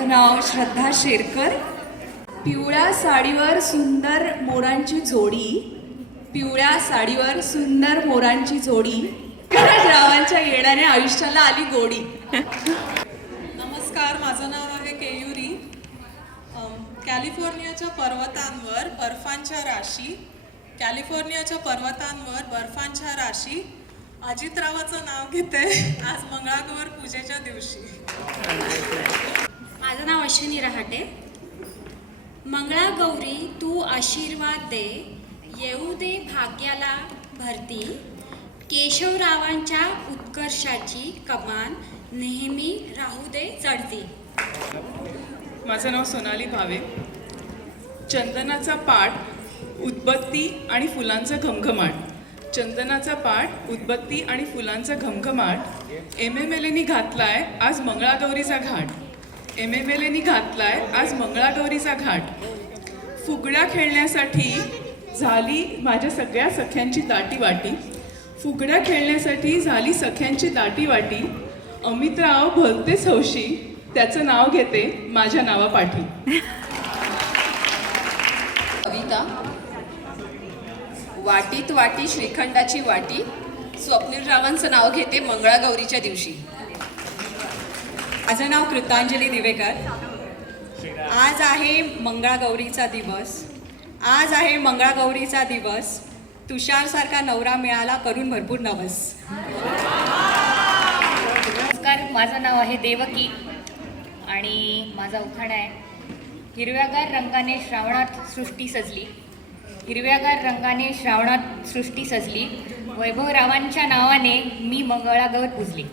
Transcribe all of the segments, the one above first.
माझं नाव श्रद्धा शेरकर. पिवळ्या साडीवर सुंदर मोरांची जोडी. पिवळ्या साडीवर सुंदर मोरांची जोडी. रावांच्या येण्याने आयुष्याला आली गोडी. नमस्कार माझं नाव आहे केयुरी. कॅलिफोर्नियाच्या पर्वतांवर बर्फांच्या राशी. कॅलिफोर्नियाच्या पर्वतांवर बर्फांच्या राशी. अजितरावाचं नाव घेते. आज मंगळागौर पूजेच्या दिवशी. माझं नाव अश्विनी रहाटे. मंगळागौरी तू आशीर्वाद दे येऊ दे भाग्याला भरती. केशवरावांच्या उत्कर्षाची कमान नेहमी राहू दे चढती. माझं नाव सोनाली भावे. चंदनाचा पाठ उदबत्ती आणि फुलांचा घमघमाट. चंदनाचा पाठ उदबत्ती आणि फुलांचा घमघमाट. एम एम एल एनी घातलाय आज मंगळागौरीचा घाट. एम एम एल एनी घातलाय आज मंगळागौरीचा घाट. फुगड्या खेळण्यासाठी झाली माझ्या सगळ्या सख्यांची दाटी वाटी. फुगड्या खेळण्यासाठी झाली सख्यांची दाटी वाटी. अमितराव भलतेच हौशी त्याचं नाव घेते माझ्या नावापाठी. कविता. वाटीत वाटी श्रीखंडाची वाटी. स्वप्नील रावांचं नाव घेते मंगळागौरीच्या दिवशी. माझं नाव कृतांजली दिवेकर. आज आहे मंगळागौरीचा दिवस. आज आहे मंगळागौरीचा दिवस. तुषारसारखा नवरा मिळाला करून भरपूर नवस. नमस्कार माझं नाव आहे देवकी आणि माझा उखाणा आहे. हिरव्यागार रंगाने श्रावणात सृष्टी सजली. हिरव्यागार रंगाने श्रावणात सृष्टी सजली. वैभवरावांच्या नावाने मी मंगळागौर पूजली.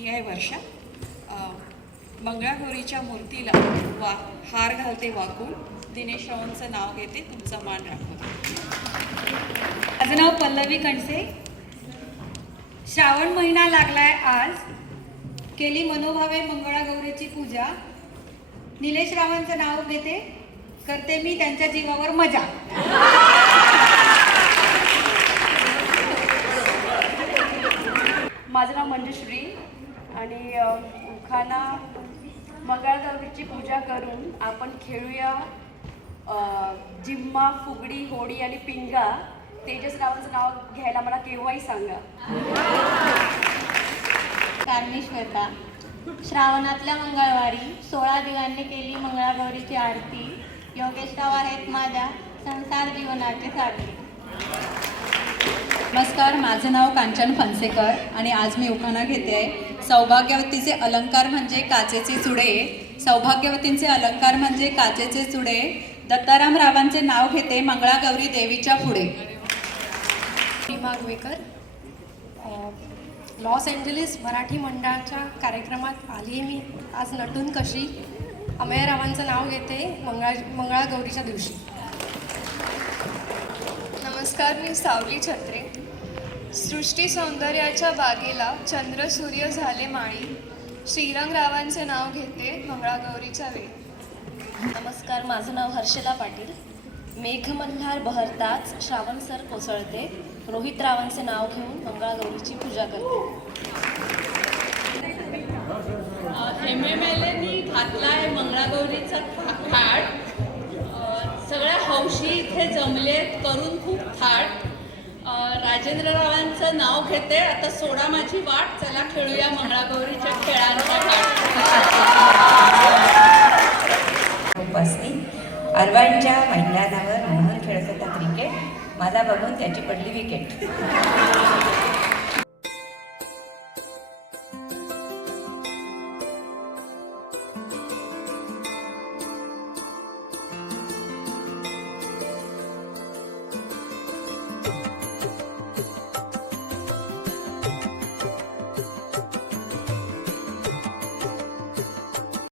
मी आहे वर्षा. मंगळागौरीच्या मूर्तीला वा हार घालते वाकून. दिनेश रावांचं नाव घेते तुमचा मान राखून. माझं नाव पल्लवी कणसे. श्रावण महिना लागलाय आज. केली मनोभावे मंगळागौरीची पूजा. निलेश रावांचं नाव घेते करते मी त्यांच्या जीवावर मजा. माझं नाव मंजुश्री. आणि उखाणा मंगळागौरीची पूजा करून आपण खेळूया जिम्मा फुगडी होडी आणि पिंगा. तेजस रावांचं नाव घ्यायला मला केव्हाही सांगा. कारणी श्वेता श्रावणातल्या मंगळवारी सोळा दिवांनी केली मंगळागौरीची आरती. योगेशराव आहेत माझ्या संसार जीवनाचे सारथी नमस्कार माझं नाव कांचन फणसेकर आणि आज मी उखाणा घेते. आहे सौभाग्यवतीचे अलंकार म्हणजे काचेचे चुडे सौभाग्यवतींचे अलंकार म्हणजे काचेचे चुडे दत्ताराम रावांचे नाव घेते मंगळागौरी देवीच्या पुढे. रीमा गोवेकर अ, लॉस एंजलिस मराठी मंडळाच्या कार्यक्रमात आली मी. आज नटून कशी? अमेयरावांचं नाव घेते मंगळा मंगळागौरीच्या दिवशी. नमस्कार मी सावली छत्रे. सृष्टी सौंदर्याच्या बागेला चंद्र सूर्य झाले माळी. श्रीरंगरावांचे नाव घेते मंगळागौरीच्या वेळी. नमस्कार माझं नाव हर्षला पाटील. मेघमल्हार बहरताच श्रावण सर कोसळते. रोहित रावांचे नाव घेऊन मंगळागौरीची पूजा करते. एम एम एल एनी घातलाय मंगळागौरीचा थाट. सगळ्या हौशी इथे जमलेत करून खूप थाट. राजेंद्र रावांचं नाव घेते. आता सोडा माझी वाट. चला खेळूया मंगळागौरीच्या खेळांचा उपासनी अरवांच्या मैदानावर मोहन खेळत होता क्रिकेट माझा बघून त्याची पडली विकेट